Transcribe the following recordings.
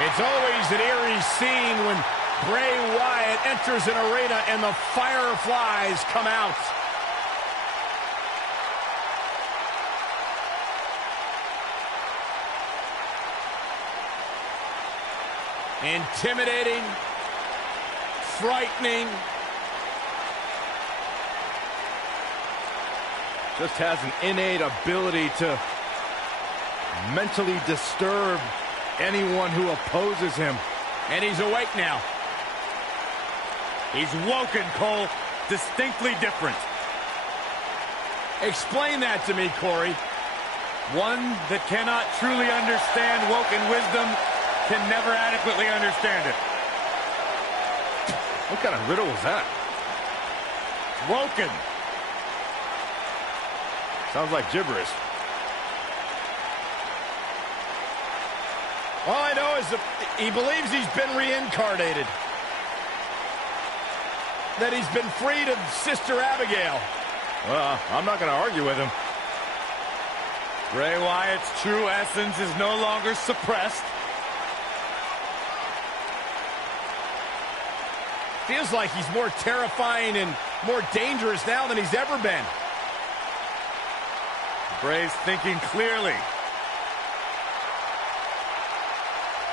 It's always an eerie scene when Bray Wyatt enters an arena and the fireflies come out. Intimidating, frightening. Just has an innate ability to mentally disturb anyone who opposes him. And he's awake now. He's woken, Cole. Distinctly different. Explain that to me, Corey. One that cannot truly understand woken wisdom can never adequately understand it. What kind of riddle was that? Woken. Sounds like gibberish. All I know is that he believes he's been reincarnated. That he's been freed of Sister Abigail. Well, I'm not going to argue with him. Bray Wyatt's true essence is no longer suppressed. Feels like he's more terrifying and more dangerous now than he's ever been. Bray's thinking clearly.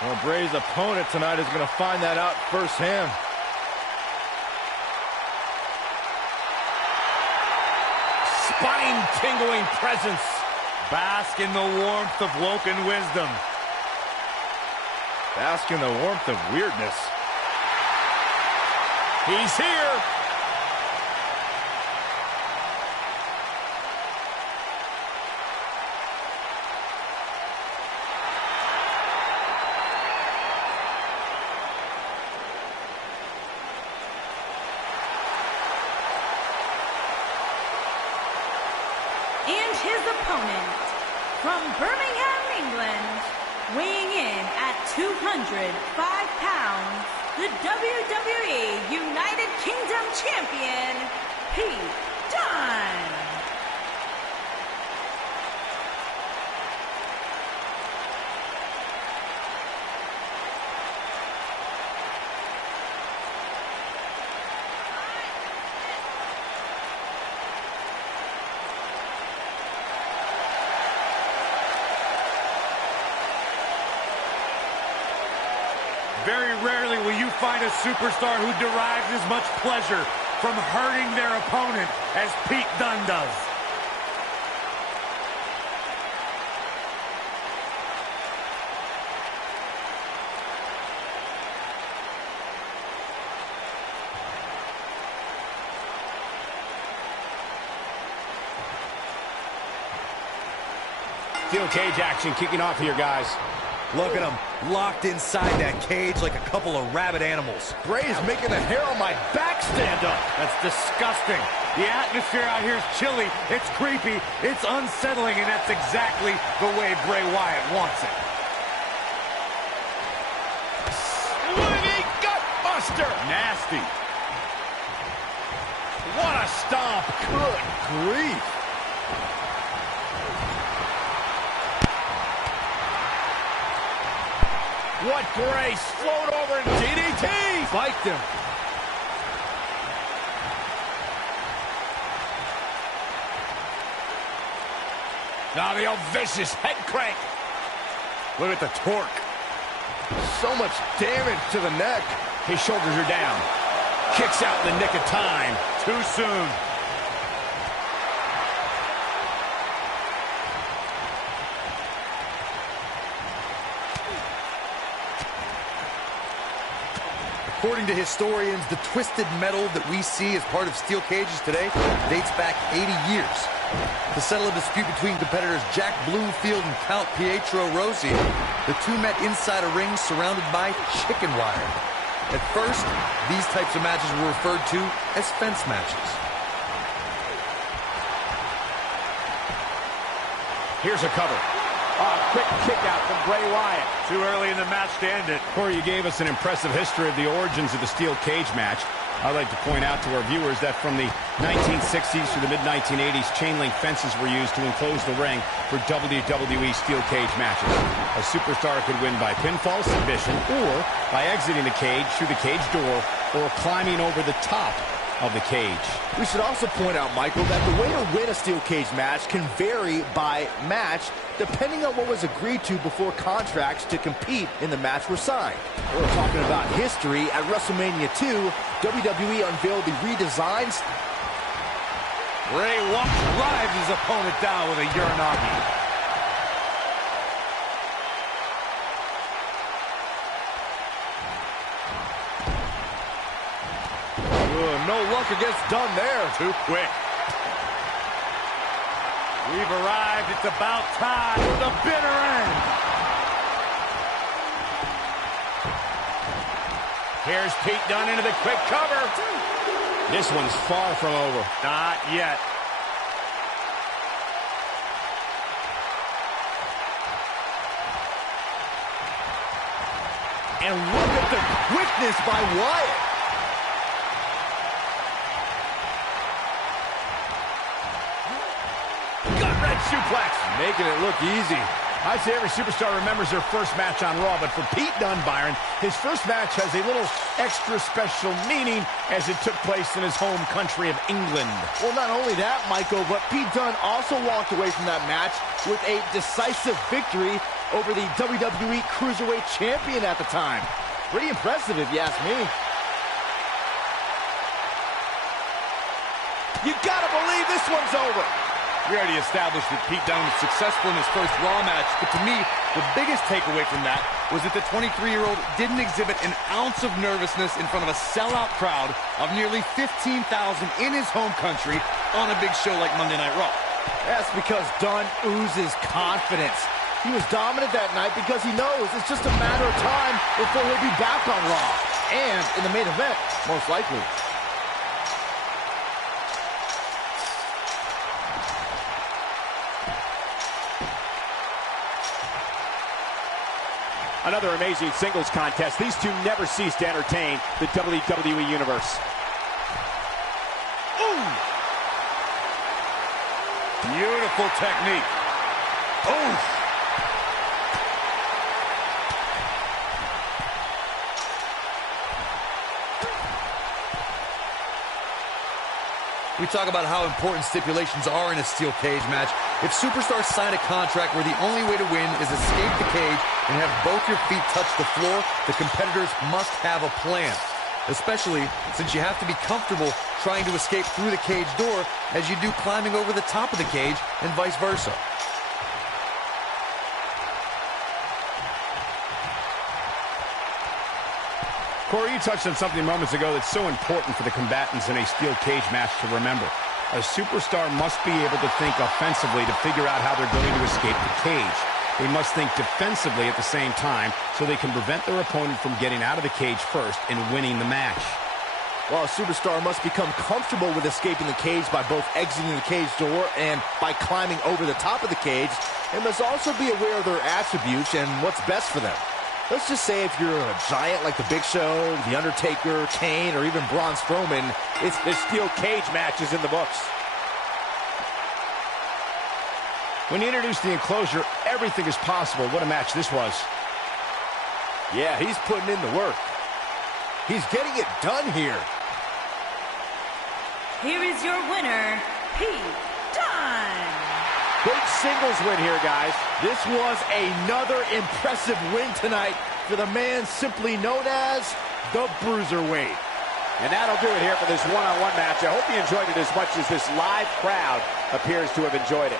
Well, Bray's opponent tonight is going to find that out firsthand. Spine-tingling presence. Bask in the warmth of woken wisdom. Bask in the warmth of weirdness. He's here. And his opponent, from Birmingham, England, weighing in at 205 pounds, the WWE United Kingdom Champion, Dunne. Very rarely will you find a superstar who derives as much pleasure from hurting their opponent as Pete Dunne does. Steel cage action kicking off here, guys. Look at them, locked inside that cage like a couple of rabid animals. Bray's making the hair on my back stand up. That's disgusting. The atmosphere out here is chilly, it's creepy, it's unsettling, and that's exactly the way Bray Wyatt wants it. Swinging gutbuster. Nasty. What a stomp. Good grief. What grace. Float over and DDT. Spiked him. Now the old vicious head crank. Look at the torque. So much damage to the neck. His shoulders are down. Kicks out in the nick of time. Too soon. According to historians, the twisted metal that we see as part of steel cages today dates back 80 years. To settle a dispute between competitors Jack Bloomfield and Count Pietro Rossi, the two met inside a ring surrounded by chicken wire. At first, these types of matches were referred to as fence matches. Here's a cover. Quick kick out from Bray Wyatt. Too early in the match to end it. Corey, you gave us an impressive history of the origins of the steel cage match. I'd like to point out to our viewers that from the 1960s to the mid-1980s, chain link fences were used to enclose the ring for WWE steel cage matches. A superstar could win by pinfall submission or by exiting the cage through the cage door or climbing over the top of the cage. We should also point out, Michael, that the way to win a steel cage match can vary by match depending on what was agreed to before contracts to compete in the match were signed. We're talking about history. At WrestleMania 2, WWE unveiled the redesigns. Bray Wyatt drives his opponent down with a Uranagi. No luck against Dunne there. Too quick. We've arrived. It's about time for the bitter end. Here's Pete Dunne into the quick cover. This one's far from over. Not yet. And look at the quickness by Wyatt. Gut-wrench suplex. Making it look easy. I'd say every superstar remembers their first match on Raw, but for Pete Dunne, Byron, his first match has a little extra special meaning as it took place in his home country of England. Well, not only that, Michael, but Pete Dunne also walked away from that match with a decisive victory over the WWE Cruiserweight Champion at the time. Pretty impressive, if you ask me. You gotta believe this one's over. We already established that Pete Dunne was successful in his first Raw match, but to me, the biggest takeaway from that was that the 23-year-old didn't exhibit an ounce of nervousness in front of a sellout crowd of nearly 15,000 in his home country on a big show like Monday Night Raw. That's because Dunne oozes confidence. He was dominant that night because he knows it's just a matter of time before he'll be back on Raw. And in the main event, most likely. Another amazing singles contest. These two never cease to entertain the WWE Universe. Ooh! Beautiful technique. Ooh! We talk about how important stipulations are in a steel cage match. If superstars sign a contract where the only way to win is escape the cage and have both your feet touch the floor, the competitors must have a plan. Especially since you have to be comfortable trying to escape through the cage door as you do climbing over the top of the cage and vice versa. Corey, you touched on something moments ago that's so important for the combatants in a steel cage match to remember. A superstar must be able to think offensively to figure out how they're going to escape the cage. They must think defensively at the same time so they can prevent their opponent from getting out of the cage first and winning the match. Well, a superstar must become comfortable with escaping the cage by both exiting the cage door and by climbing over the top of the cage, and must also be aware of their attributes and what's best for them. Let's just say if you're a giant like The Big Show, The Undertaker, Kane, or even Braun Strowman, it's the steel cage matches in the books. When you introduce the enclosure, everything is possible. What a match this was. Yeah, he's putting in the work. He's getting it done here. Here is your winner, Pete Dunne. Big singles win here, guys. This was another impressive win tonight for the man simply known as the Bruiserweight. And that'll do it here for this one-on-one match. I hope you enjoyed it as much as this live crowd appears to have enjoyed it.